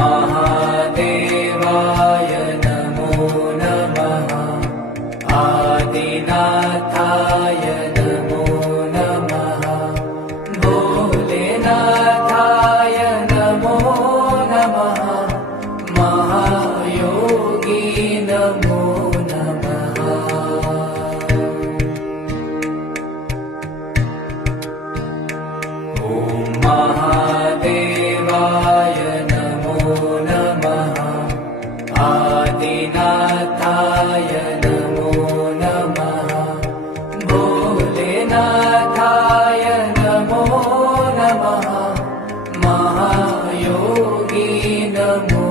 महादेवाय नमो नमः। आदिनाथाय नमो नमः। भोलेनाथाय नमो नमः। महायोगी नमो नमः। ॐ महादेवाय नमो नमः। आदिनाथाय नमो नमः। भोलेनाथाय नमो नमः। महायोगी नमो